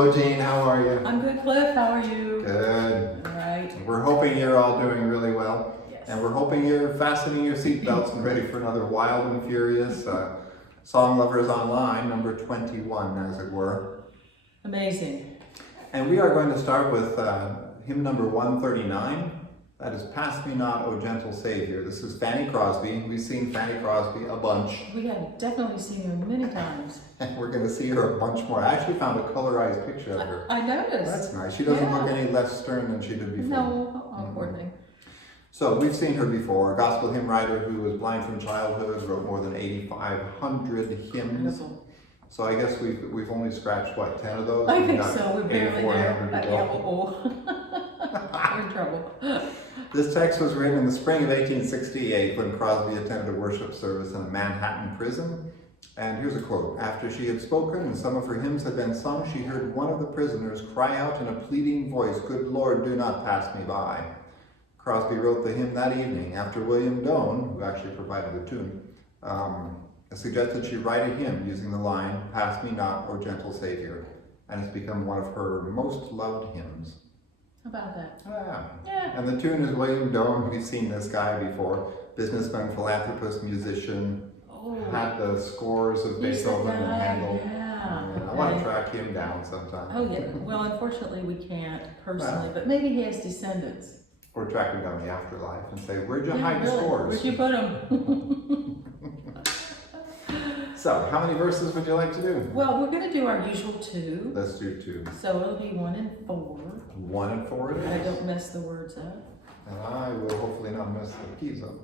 Hello, Jean. How are you? I'm good, Cliff. How are you? Good. All right. We're hoping you're all doing really well. Yes. And we're hoping you're fastening your seatbelts and ready for another wild and furious Song Lovers Online, number 21, as it were. Amazing. And we are going to start with hymn number 139. That is Pass Me Not, O Gentle Savior. This is Fanny Crosby. We've seen Fanny Crosby a bunch. We have definitely seen her many times. And we're going to see her a bunch more. I actually found a colorized picture of her. I noticed. That's nice. She doesn't look any less stern than she did before. No, poor thing. So we've seen her before. A gospel hymn writer who was blind from childhood, wrote more than 8,500 hymns. Wonderful. So I guess we've only scratched, what, 10 of those? I We've think got so. We're barely there. 8,400 to go. We're in trouble. This text was written in the spring of 1868 when Crosby attended a worship service in a Manhattan prison. And here's a quote. After she had spoken and some of her hymns had been sung, she heard one of the prisoners cry out in a pleading voice, "Good Lord, do not pass me by." Crosby wrote the hymn that evening after William Doane, who actually provided the tune, suggested she write a hymn using the line, "Pass me not, O gentle Savior," and it's become one of her most loved hymns. How about that? Yeah. And the tune is William Doane. We've seen this guy before. Businessman, philanthropist, musician. Oh. Had the scores of He's the Beethoven and guy, Handel. yeah. And I want to track him down sometime. Oh, yeah. Well, unfortunately, we can't personally, but maybe he has descendants. Or track him down in the afterlife and say, where'd you Yeah, hide the really. scores? Where'd you put them? So, how many verses would you like to do? Well, we're going to do our usual two. Let's do two. So it'll be 1 and 4. 1 and 4 it is. I don't mess the words up. And I will hopefully not mess the keys up.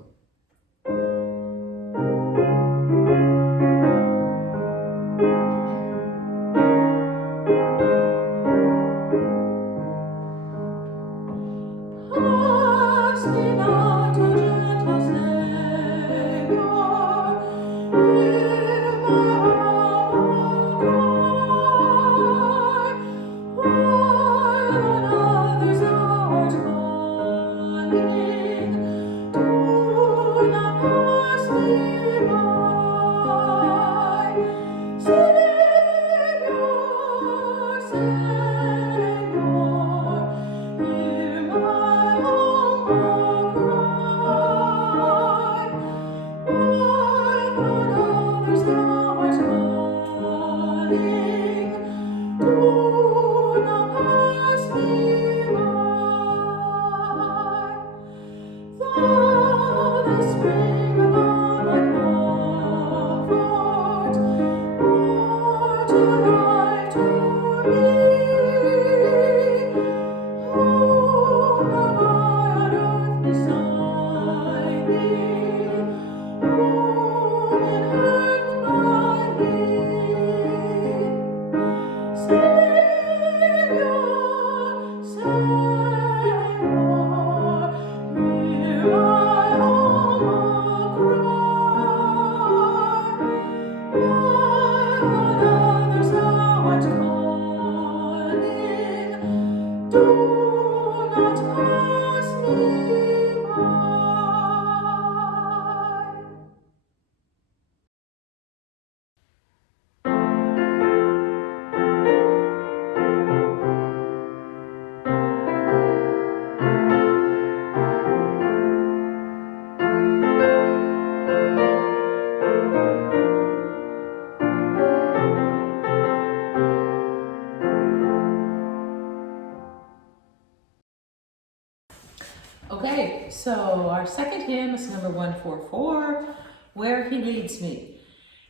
Okay, so our second hymn is number 144, Where He Leads Me.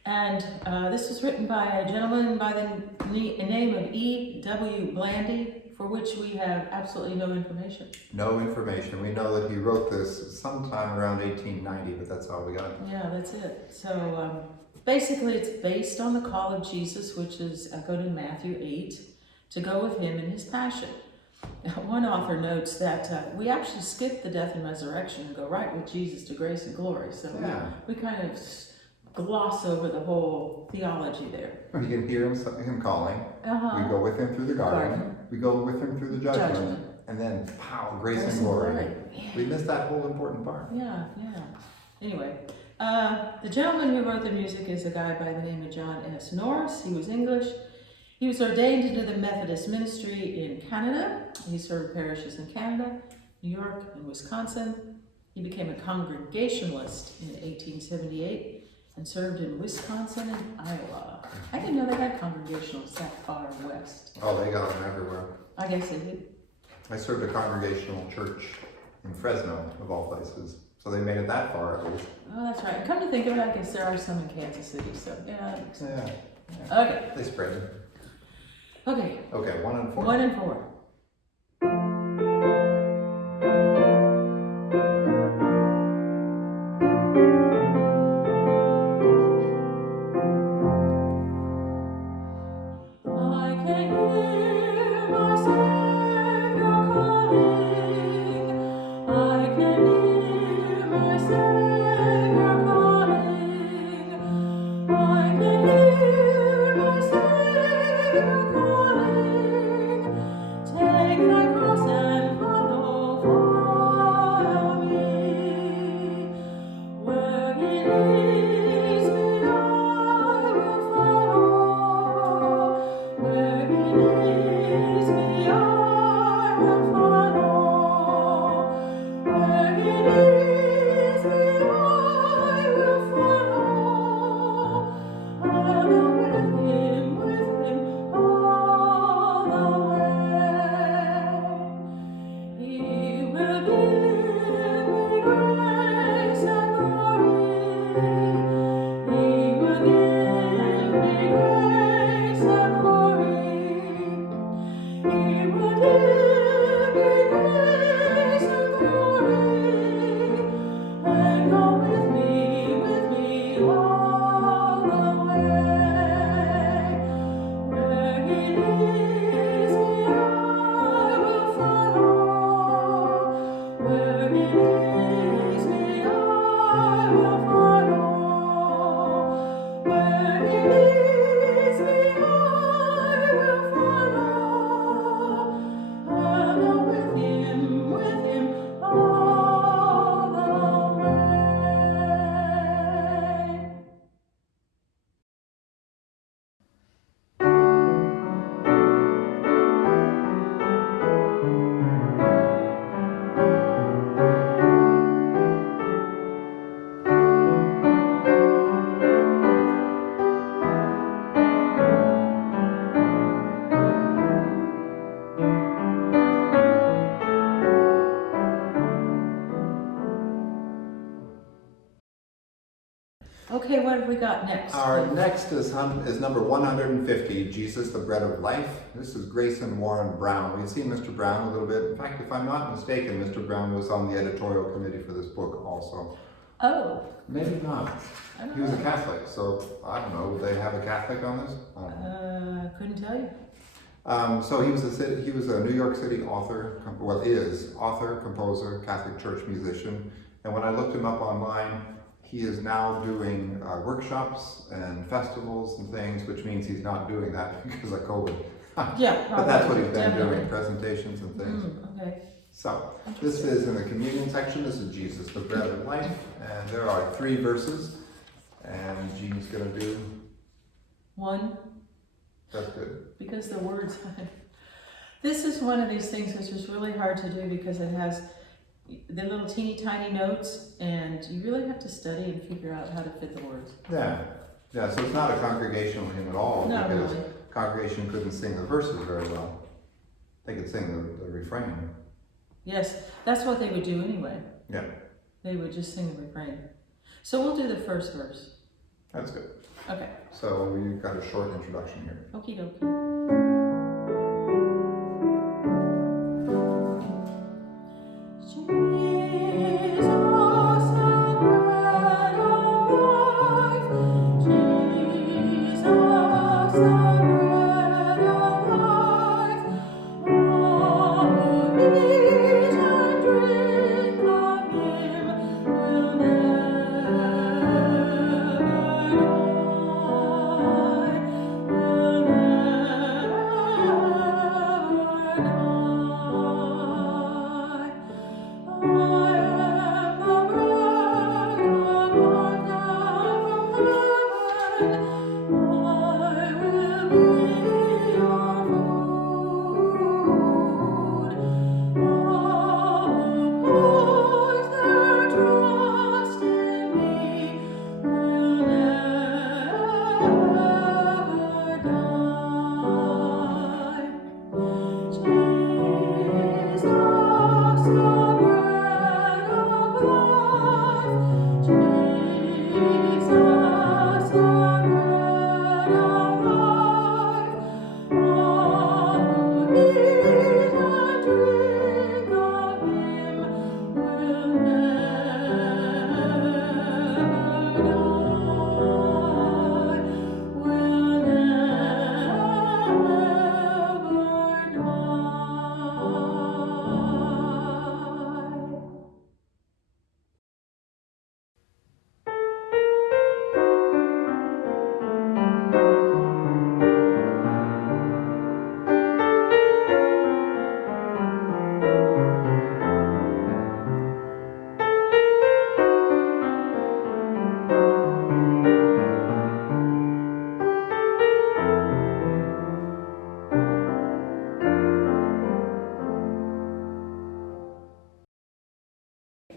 And this was written by a gentleman by the name of E.W. Blandy, for which we have absolutely no information. No information. We know that he wrote this sometime around 1890, but that's all we got. Yeah, that's it. So basically it's based on the call of Jesus, which is echoed in Matthew 8, to go with him in his passion. One author notes that we actually skip the death and resurrection and go right with Jesus to grace and glory. So we kind of gloss over the whole theology there. You can hear him calling. We go with him through the garden. We go with him through the judgment. And then, pow, grace and glory. We missed that whole important part. Yeah. Anyway, the gentleman who wrote the music is a guy by the name of John S. Norris. He was English. He was ordained into the Methodist ministry in Canada. He served parishes in Canada, New York, and Wisconsin. He became a Congregationalist in 1878 and served in Wisconsin and Iowa. I didn't know they had Congregationalists that far west. Oh, they got them everywhere. I guess they did. I served a congregational church in Fresno, of all places. So they made it that far at least. Oh, that's right. Come to think of it, I guess there are some in Kansas City, so yeah, that makes sense. Yeah, Okay, they spread. okay. Okay, 1 and 4. 1 and 4. I can hear my Savior calling. I can hear my Savior calling. I can hear my Savior calling. Take thy cross and follow me. Where he leads me, I will follow. Where he leads me, I will follow. Where he leads me, I will follow. I'll go with him all the way. He will give me grace and glory. He will give me grace and glory. He will give me grace and glory, and go with me all the way. Where he leads me, I will follow. Where he leads me, I will follow. Where he leads me, I will follow. I'll go with him all the way. Okay, what have we got next? Our next is number 150, Jesus, the Bread of Life. This is Grayson Warren Brown. We've seen Mr. Brown a little bit. In fact, if I'm not mistaken, Mr. Brown was on the editorial committee for this book also. Oh, Maybe not. I don't He was a know. Catholic, so I don't know. Would they have a Catholic on this? I don't know. Couldn't tell you. So he was a New York City author, is author, composer, Catholic church musician. And when I looked him up online, he is now doing workshops and festivals and things, which means he's not doing that because of COVID. Yeah, But that's what he's been definitely. doing, presentations and things. Okay. So, this is in the communion section. This is Jesus, the Bread of Life. And there are 3 verses. And Jean's going to do, 1, that's good. because the words, this is one of these things which is really hard to do because it has the little teeny tiny notes and you really have to study and figure out how to fit the words. Yeah, so it's not a congregational hymn at all. Not because really. congregation couldn't sing the verses very well. They could sing the refrain. Yes, that's what they would do anyway. Yeah. They would just sing the refrain. So we'll do the first verse. That's good. Okay. So you've got a short introduction here. Okie dokie. Jesus, the bread of life. Jesus, the bread of life. All who eat and drink of Him will never die. Will never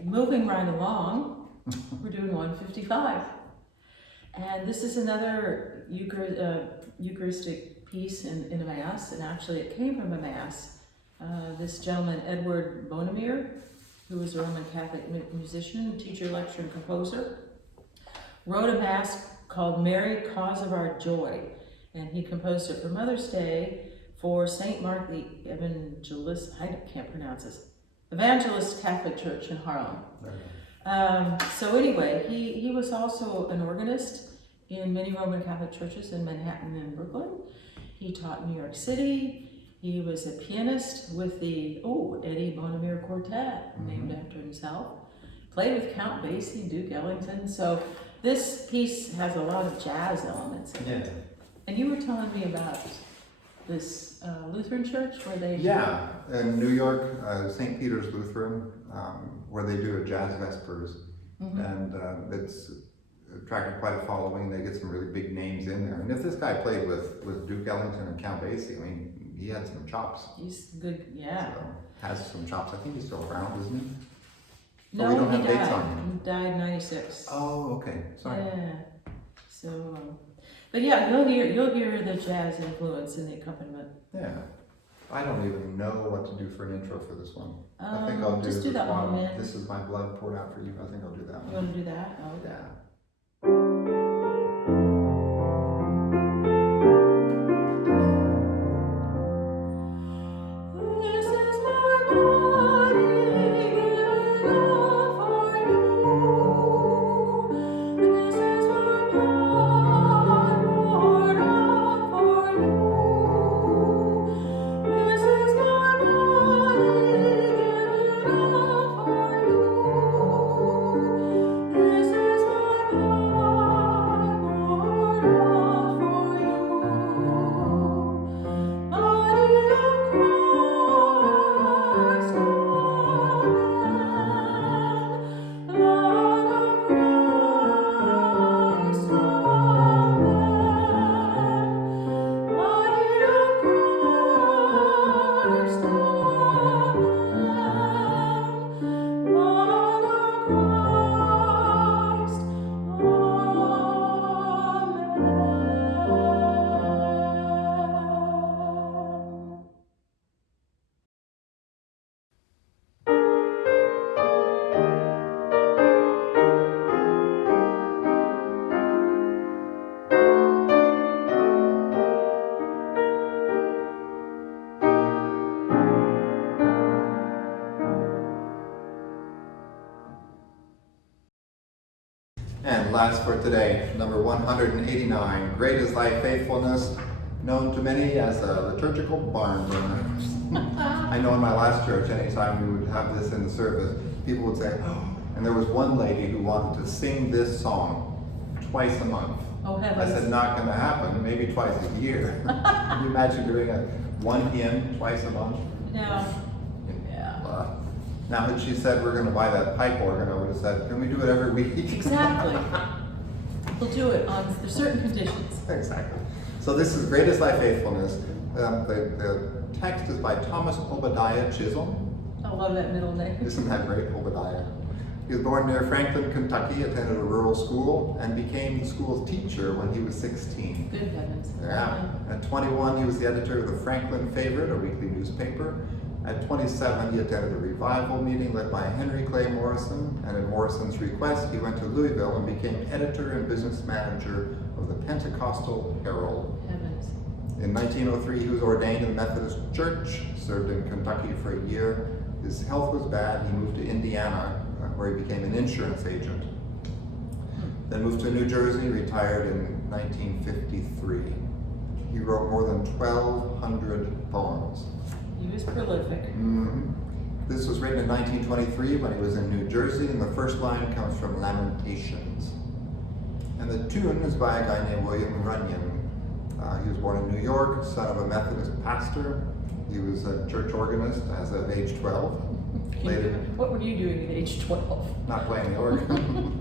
Moving right along, we're doing 155. And this is another Eucharistic piece in a Mass, and actually it came from a Mass. This gentleman, Edward Bonamere, who was a Roman Catholic musician, teacher, lecturer, and composer, wrote a Mass called Mary, Cause of Our Joy. And he composed it for Mother's Day for St. Mark the Evangelist, I can't pronounce this, Evangelist Catholic Church in Harlem. So anyway, he was also an organist in many Roman Catholic churches in Manhattan and Brooklyn. He taught in New York City. He was a pianist with the Eddie Bonamere Quartet, named after himself. Played with Count Basie, Duke Ellington. So this piece has a lot of jazz elements in it. And you were telling me about this Lutheran church where they... Yeah, in New York, St. Peter's Lutheran, where they do a jazz vespers. And it's attracted quite a following. They get some really big names in there. And if this guy played with Duke Ellington and Count Basie, I mean, he had some chops. He's good, yeah. So, has some chops. I think he's still around, isn't he? No, we don't he have dates died. on him. He died 96. Oh, okay. Sorry. Yeah. So, but yeah, you'll hear the jazz influence in the accompaniment. Yeah. I don't even know what to do for an intro for this one. I think I'll just do that one, man. This is my blood poured out for you. I think I'll do that You one. want to do that? Oh, Yeah. This is my body given up for you. This is my blood poured out for you. This is my body given up for you. This is my blood poured out for you. Body of Christ, amen. Blood of Christ, amen. Body of Christ, amen. Blood of Christ, amen. And last for today, number 189, Great is Thy Faithfulness, known to many as a liturgical barn burner. I know in my last church, anytime we would have this in the service, people would say, oh, and there was one lady who wanted to sing this song twice a month. Oh, I heavens. said, not gonna happen, maybe twice a year. Can you imagine doing one hymn twice a month? No. Yeah. Now, had she said we're gonna buy that pipe organ, I would have said, can we do it every week? Exactly. We'll do it on certain conditions. Exactly. So this is Great is Thy Faithfulness. The text is by Thomas Obadiah Chisholm. I love that middle name. Isn't that great, Obadiah? He was born near Franklin, Kentucky, attended a rural school, and became the school's teacher when he was 16. Good heavens. Yeah. At 21, he was the editor of the Franklin Favorite, a weekly newspaper. At 27, he attended a revival meeting led by Henry Clay Morrison, and at Morrison's request, he went to Louisville and became editor and business manager of the Pentecostal Herald. Heavens. In 1903, he was ordained in the Methodist Church, served in Kentucky for a year. His health was bad. He moved to Indiana, where he became an insurance agent. Then moved to New Jersey, retired in 1953. He wrote more than 1,200 poems. He was prolific. This was written in 1923 when he was in New Jersey, and the first line comes from Lamentations. And the tune is by a guy named William Runyon. He was born in New York, son of a Methodist pastor. He was a church organist as of age 12. Later, What were you doing at age 12? not playing the organ.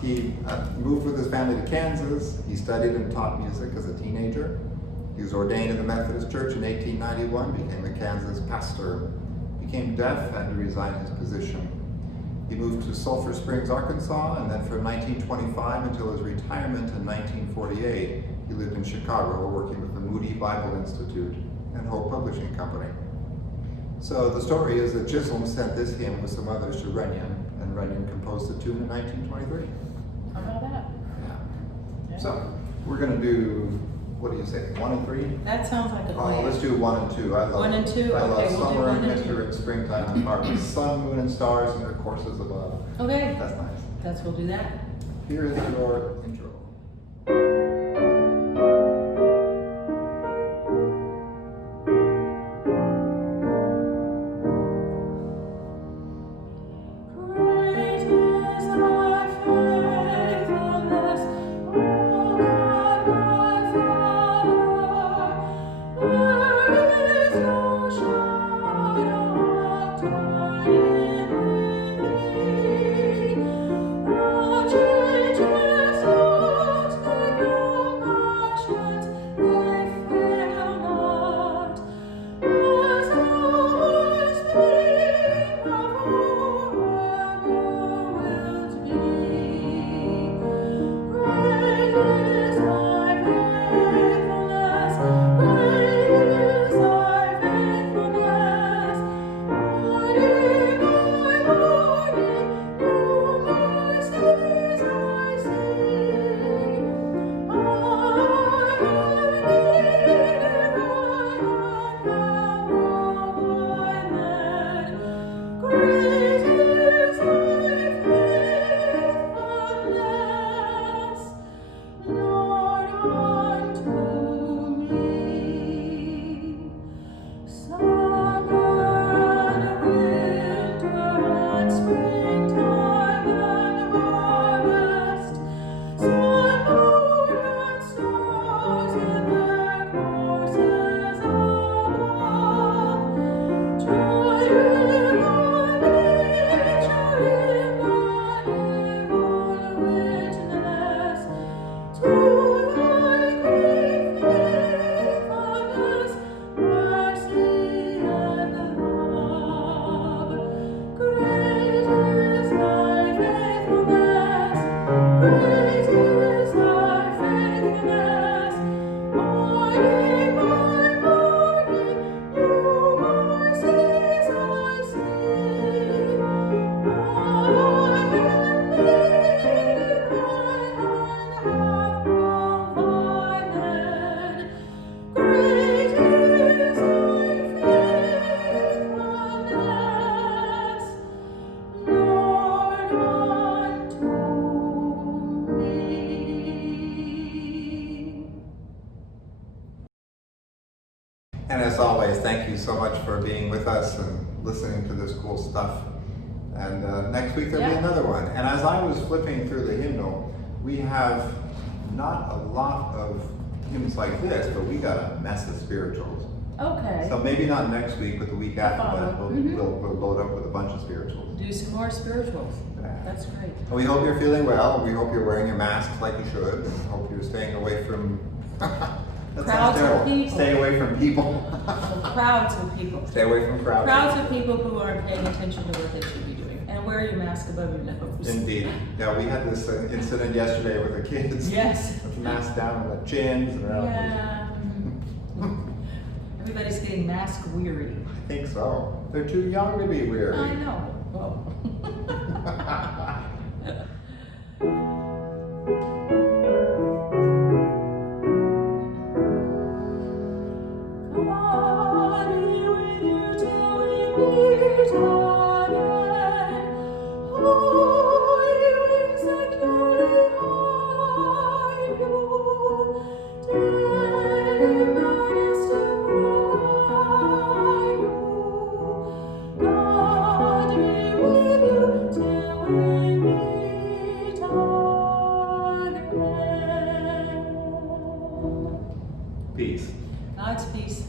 He moved with his family to Kansas. He studied and taught music as a teenager. He was ordained in the Methodist Church in 1891, became a Kansas pastor, became deaf, and resigned his position. He moved to Sulphur Springs, Arkansas, and then from 1925 until his retirement in 1948, he lived in Chicago, working with the Moody Bible Institute and Hope Publishing Company. So the story is that Chisholm sent this hymn with some others to Runyon, and Runyon composed the tune in 1923. How about that? Yeah. So we're going to do, what do you say, 1 and 3? That sounds like a Oh, plan. let's do 1 and 2. I love 1 and 2? I love Okay, we'll do summer 1 and and winter 2. and springtime and harvest, sun, moon, and stars, and their courses above. Okay, That's nice. that's we'll do that. Here is your intro. Great is thy faithfulness, O God my Father. There is no shadow of turning with thee. Thou changest not, thy compassions they fail not. As thou hast been, thou forever wilt be. Great is thy faithfulness, great is thy faithfulness. Morning by morning, new mercies I see. I have needed thy hand provided. Great is thy faithfulness, Lord, unto me. Summer and winter and springtime and harvest, sun, moon, and stars in their courses above, join with all nature in thy witness to thy great faithfulness, mercy, and love. Great is thy faithfulness, great is thy faithfulness. Morning by morning, new mercies I see. I have needed thy hand provided. Great is thy faithfulness, Lord, unto me. And as always, thank you so much for being with us and listening to this cool stuff. And next week there'll be Yeah. another one. And as I was flipping through the hymnal, we have not a lot of hymns like this, but we got a mess of spirituals. Okay. So maybe not next week, but the week after that, Mhm. we'll load up with a bunch of spirituals. Do some more spirituals. Yeah. That's great. And we hope you're feeling well. We hope you're wearing your masks like you should. And hope you're staying away from that sounds Crowds of terrible. people. Stay away from people. Crowds of people. Stay away from crowds. Crowds of people who aren't paying attention to what they should be doing. And wear your mask above your nose. Indeed. Yeah, we had this incident yesterday with the kids. Yes. With the mask down on the chins and around. Yeah. Everybody everybody's getting mask weary. I think so. They're too young to be weary. I know. Well. God be with you till we meet again. Hide you securely, hide you. Day madness to provide you. God be with you till we meet again. Peace. God's peace.